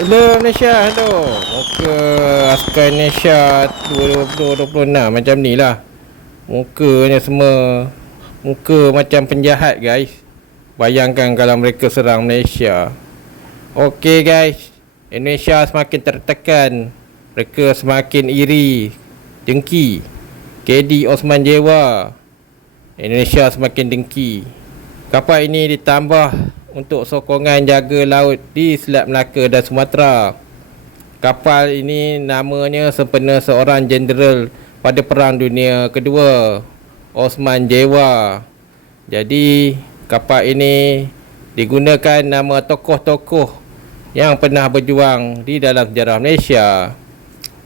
Hello Malaysia, hello. Muka askar Indonesia 2026 macam ni lah. Mukanya semua muka macam penjahat guys. Bayangkan kalau mereka serang Malaysia. Okey guys, Indonesia semakin tertekan. Mereka semakin iri, dengki. KD Osman Jewa, Indonesia semakin dengki. Kapal ini ditambah untuk sokongan jaga laut di Selat Melaka dan Sumatera. Kapal ini namanya sempena seorang jenderal pada Perang Dunia Kedua, Osman Jewa. Jadi kapal ini digunakan nama tokoh-tokoh yang pernah berjuang di dalam sejarah Malaysia.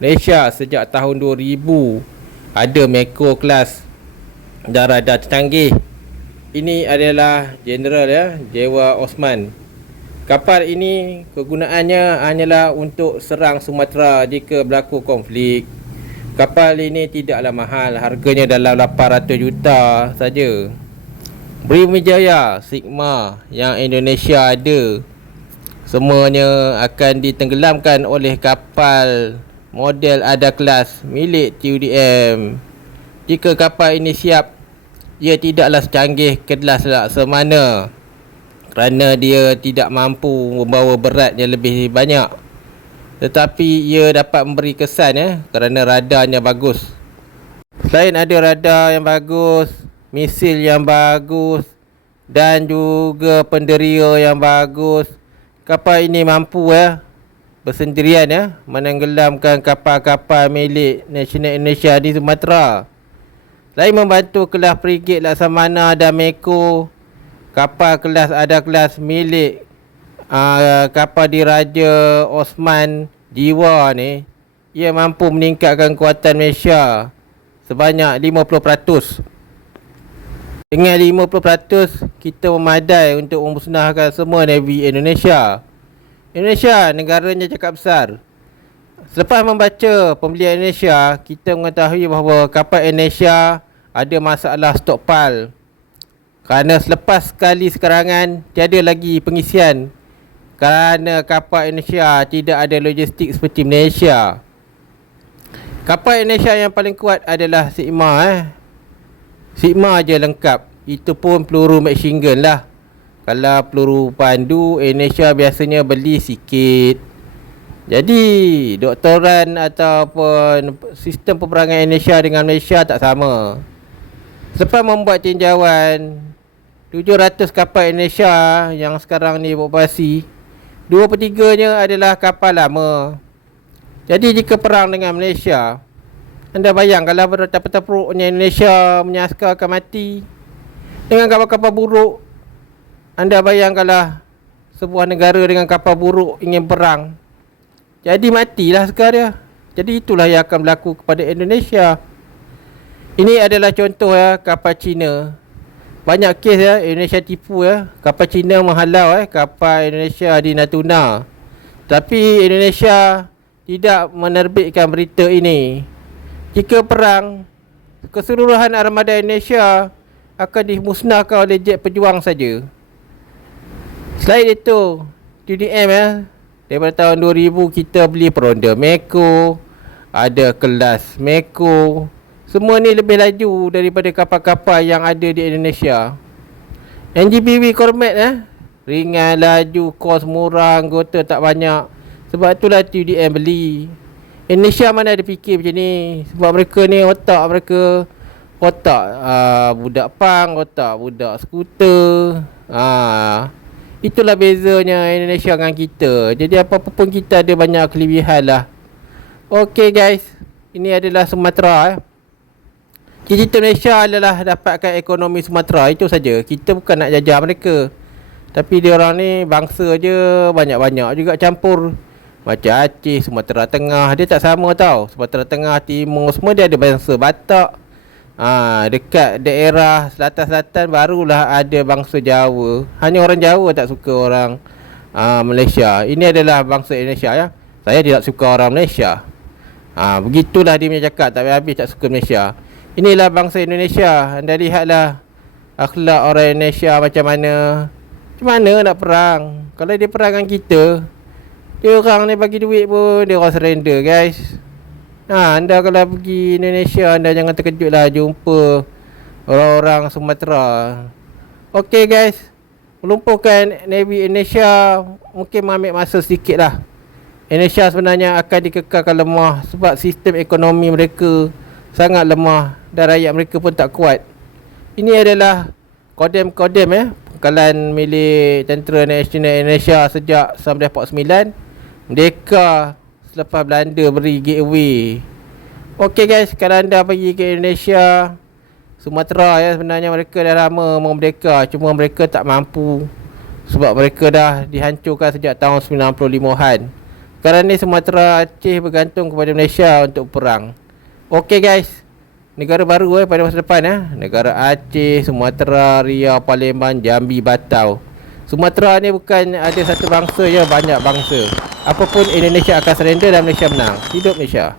Malaysia sejak tahun 2000 ada Meko kelas dan radar canggih. Ini adalah Jeneral Jewa Osman. Kapal ini kegunaannya hanyalah untuk serang Sumatera jika berlaku konflik. Kapal ini tidaklah mahal, harganya dalam 800 juta saja. Brawijaya Sigma yang Indonesia ada, semuanya akan ditenggelamkan oleh kapal model Ada kelas milik TUDM. Jika kapal ini siap, ia tidaklah secanggih kelas Laksamana kerana dia tidak mampu membawa berat yang lebih banyak, tetapi ia dapat memberi kesan kerana radarnya bagus. Selain ada radar yang bagus, misil yang bagus dan juga penderia yang bagus, kapal ini mampu bersendirian menenggelamkan kapal-kapal milik Nasional Indonesia di Sumatera. Selain membantu kelas frigate Laksamana dan Meko, kapal kelas Ada kelas milik kapal diraja Osman Jewa ni, ia mampu meningkatkan kuatan Malaysia sebanyak 50%. Dengan 50%, kita memadai untuk memusnahkan semua Navy Indonesia. Indonesia negaranya cakap besar. Selepas membaca pembelian Indonesia, kita mengetahui bahawa kapal Indonesia ada masalah stokpil. Kerana selepas sekali sekerangan, tiada lagi pengisian. Kerana kapal Indonesia tidak ada logistik seperti Malaysia. Kapal Indonesia yang paling kuat adalah Sigma. Sigma je lengkap. Itu pun peluru machine gun lah. Kalau peluru pandu, Indonesia biasanya beli sikit. Jadi doktoran ataupun sistem peperangan Indonesia dengan Malaysia tak sama. Selepas membuat tinjauan 700 kapal Indonesia yang sekarang ni beroperasi, 2/3-nya adalah kapal lama. Jadi jika perang dengan Malaysia, anda bayang kalau bertepuk-tepuknya Indonesia menyaskar akan mati dengan kapal-kapal buruk. Anda bayang kalau sebuah negara dengan kapal buruk ingin perang, jadi matilah sekarang. Jadi itulah yang akan berlaku kepada Indonesia. Ini adalah contoh kapal Cina. Banyak kes Indonesia tipu kapal Cina menghalau kapal Indonesia di Natuna. Tapi Indonesia tidak menerbitkan berita ini. Jika perang, keseluruhan armada Indonesia akan dimusnahkan oleh jet pejuang saja. Selain itu, TDM daripada tahun 2000 kita beli peronda Meko, ada kelas Meko. Semua ni lebih laju daripada kapal-kapal yang ada di Indonesia. NGPV Cormet ringan, laju, kos murah, anggota tak banyak. Sebab itulah TUDM beli. Indonesia mana ada fikir macam ni. Sebab mereka ni otak mereka otak budak pang, otak budak skuter. Itulah bezanya Indonesia dengan kita. Jadi apa-apa pun kita ada banyak kelebihan lah. Okay guys, ini adalah Sumatera. Cita-cita Malaysia adalah dapatkan ekonomi Sumatera. Itu saja. Kita bukan nak jajah mereka. Tapi dia orang ni bangsa je, banyak-banyak juga campur. Macam Aceh, Sumatera Tengah, dia tak sama tau. Sumatera Tengah, Timur, semua dia ada bangsa Batak. Dekat daerah selatan-selatan barulah ada bangsa Jawa. Hanya orang Jawa tak suka orang Malaysia. Ini adalah bangsa Indonesia Saya tidak suka orang Malaysia. Begitulah dia punya cakap, tak habis tak suka Malaysia. Inilah bangsa Indonesia. Anda lihatlah akhlak orang Indonesia macam mana. Macam mana nak perang? Kalau dia perang dengan kita, Dia orang ni bagi duit pun dia orang surrender guys. Anda kalau pergi Indonesia, anda jangan terkejut lah jumpa orang-orang Sumatera. Okey guys, melumpuhkan Navy Indonesia mungkin mengambil masa sedikit lah. Indonesia sebenarnya akan dikekalkan lemah sebab sistem ekonomi mereka sangat lemah dan rakyat mereka pun tak kuat. Ini adalah kodem-kodem pengkalan milik Tentera Nasional Indonesia sejak 1949. Merdeka selepas Belanda beri gateway. Okey guys, kalau anda pergi ke Indonesia, Sumatera sebenarnya mereka dah lama merdeka, cuma mereka tak mampu sebab mereka dah dihancurkan sejak tahun 95-an. Sekarang ni Sumatera Aceh bergantung kepada Malaysia untuk perang. Okey guys, negara baru pada masa depan negara Aceh, Sumatera, Riau, Palembang, Jambi, Batau. Sumatera ni bukan ada satu bangsa je, banyak bangsa. Apapun Indonesia akan surrender dan Malaysia menang. Hidup Malaysia.